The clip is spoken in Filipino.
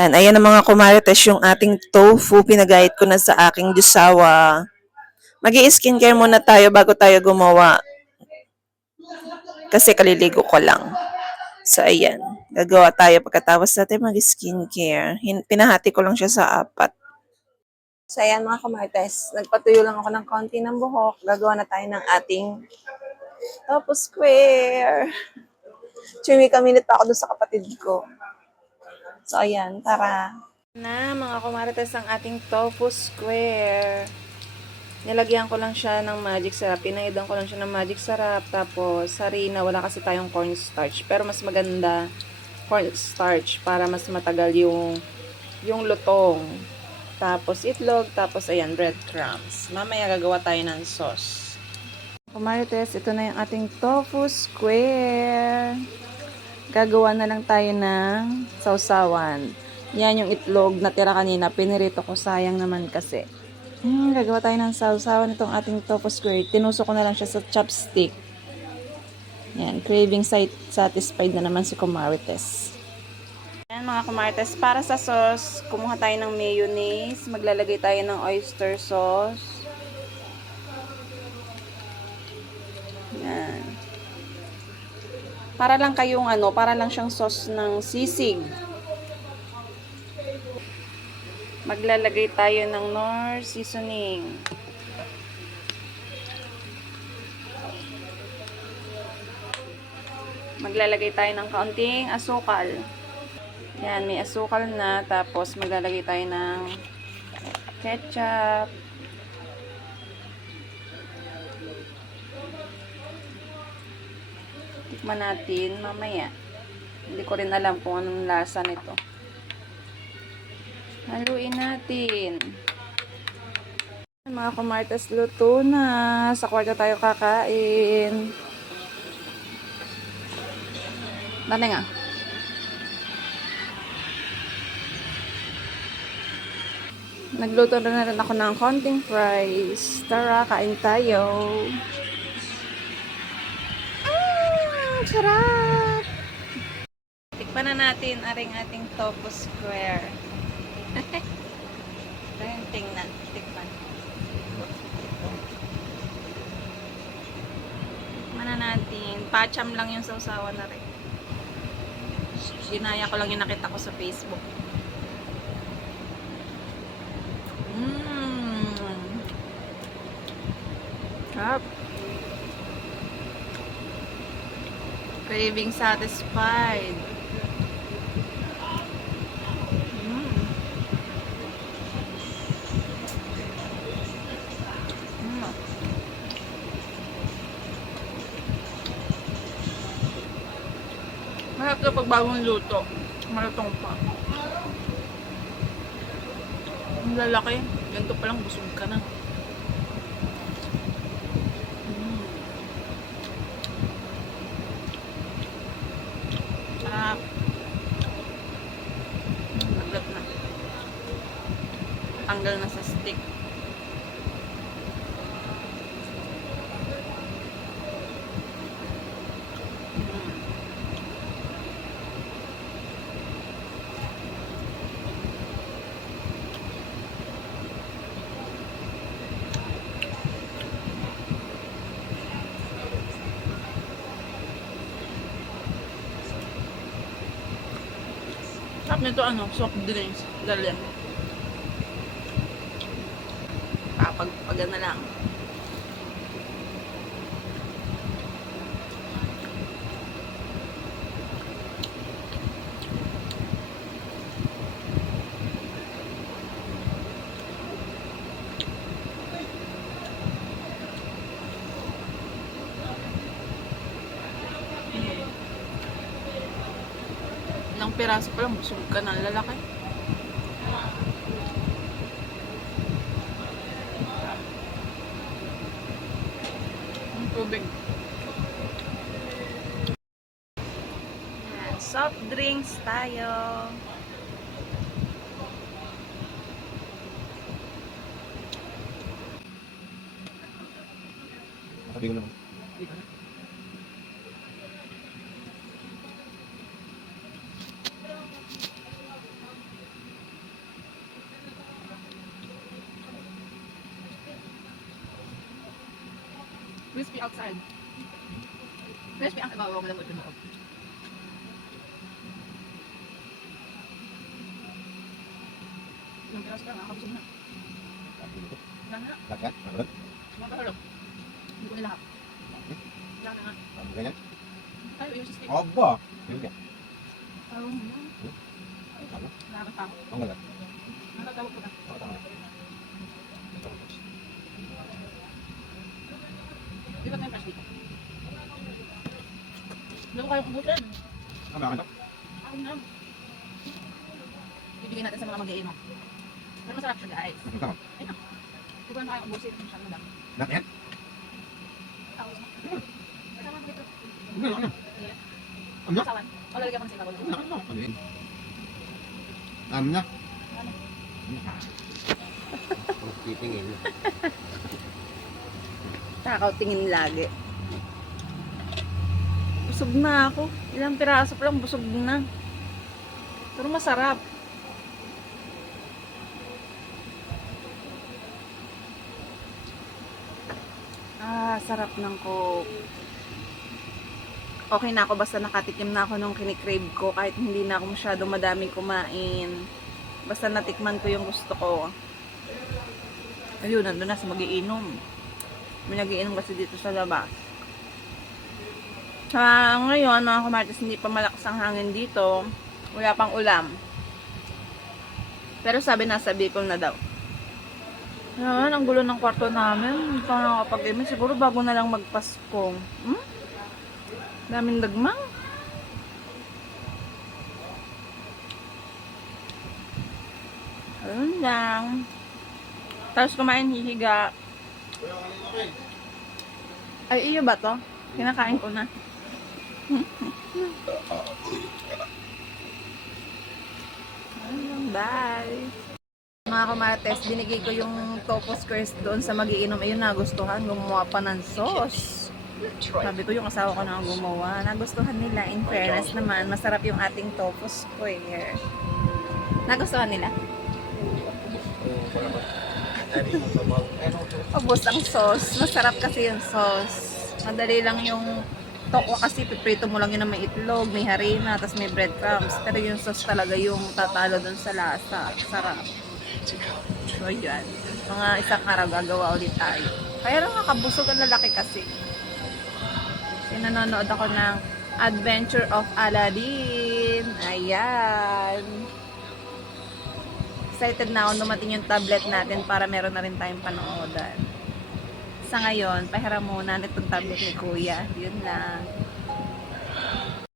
Yan, ayan ang mga kumarites yung ating tofu. Pinagayat ko na sa aking jusawa. Mag-i-skincare muna tayo bago tayo gumawa. Kasi kaliligo ko lang. So, ayan. Gagawa tayo pagkatapos natin mag-skincare. Pinahati ko lang siya sa 4. So, ayan mga kumarites. Nagpatuyo lang ako ng konti ng buhok. Gagawa na tayo ng ating tofu square. Chumika-minute pa ako doon sa kapatid ko. So, ayan. Tara. Na mga kumarites ang ating tofu square. Nilagyan ko lang siya ng magic syrup. Pinaidan ko lang siya ng magic syrup. Tapos, harina. Wala kasi tayong cornstarch. Pero mas maganda cornstarch para mas matagal yung lutong. Tapos, itlog. Tapos, ayan, breadcrumbs. Mamaya gagawa tayo ng sauce. Kumarites, ito na yung ating tofu square. Gagawa na lang tayo ng sausawan. Yan yung itlog na tira kanina. Pinirito ko, sayang naman kasi. Gagawa tayo ng sausawan itong ating tofu square. Tinusok ko na lang siya sa chopstick. Yan, craving satisfied na naman si Kumarites. Yan mga Kumarites, para sa sauce, kumuha tayo ng mayonnaise. Maglalagay tayo ng oyster sauce. Yan. Para lang para lang siyang sauce ng sisig. Maglalagay tayo ng Knorr seasoning. Maglalagay tayo ng kaunting asukal. Yan, may asukal na. Tapos maglalagay tayo ng ketchup. Tikman natin mamaya. Hindi ko rin alam kung anong lasa nito. Haluin natin. Mga Kumarites, luto na. Sa kwarto tayo kakain. Dali nga. Nagluto na rin ako ng konting fries. Tara, kain tayo. Sarap! Tikman na natin ating tofu square. Ito yung tingnan. Tikman. Tikman na natin. Pacham lang yung sausawan na rin. Ginaya ko lang yung nakita ko sa Facebook. Sarap. Craving satisfied. Masarap ito pag bagong luto. Malatong pa. Ang lalaki. Ganito pa lang busog ka na. Sarap. Naglat na. Tanggal na sa stick. Sarap nito soft drinks. Dali. Kapag na lang. Ilang piraso pa lang, busog ka na, lalaki. Ang tubig. Soft drinks tayo. Sabi ko naman. Crispy outside. Crispy ang ibabaw, malambot yung loob. Yung piras ka, nakakabusog na. Lang na. Lahat? Ano? Mapahulog. Hindi ko nilahap. Lang na nga. Ano ganyan? Tayo, yung steak. Aba! Yun yan. Ayaw mo na. Ano? Nakakot pa ako. Ang galat. Nakatawag ko na. Di ba tayo fresh dito? Hindi ko kayo kubutin. Ano naman ito? Ako na. Bibigyan natin sa mga mag-iinom. Pero masarap siya guys. Ano tama? Ay na. Di ba na kayo kubutin masyado lang. Lahat yan? Tapos mo. Kasama mo dito. Ano? Ano? Ano? Kasawan. O lalagyan ko na sa ibabaw. Ano? Ano? Ano yun? Ano na? Ano? Titingin. Takaw tingin lagi. Busog na ako. Ilang piraso pa lang busog na. Pero masarap. Sarap ng Coke. Okay na ako basta nakatikim na ako nung kinikrave ko kahit hindi na ako masyado madaming kumain. Basta natikman ko yung gusto ko. Ayun, nandun na sa mag-iinom. May nag-iinom kasi dito sa labas. Sa ngayon, mga kumartes, hindi pa malakas ang hangin dito. Wala pang ulam. Pero sabi nasa Bicol na daw. Ayan, ang gulo ng kwarto namin. Hindi pa nakakapag-imin. Siguro bago na lang magpasko. Daming dagmang. Ayun lang. Tapos kumain, hihiga. Ay, iyo ba to? Kinakain ko na. Ayun, bye. Mga kumartes, binigay ko yung tofu squares doon sa magiinom. Ayun, nagustuhan. Gumawa pa ng sauce. Sabi ko yung asawa ko na gumawa. Nagustuhan nila. In fairness naman, masarap yung ating tofu square. Nagustuhan nila? Ubos ang sauce. Masarap kasi yung sauce. Madali lang yung tokwa kasi piprito mo lang yun na may itlog, may harina, tapos may breadcrumbs. Pero yung sauce talaga yung tatalo dun sa lasa. Sarap. So yan. Mga isang araw gagawa ulit tayo. Kaya lang nakabusog ang lalaki kasi. Nanonood ako ng Adventure of Aladdin. Ayan. Excited na ako dumating yung tablet natin para meron na rin tayong panoodan. Sa ngayon, pahiram muna nitong tablet ni Kuya. Yun lang.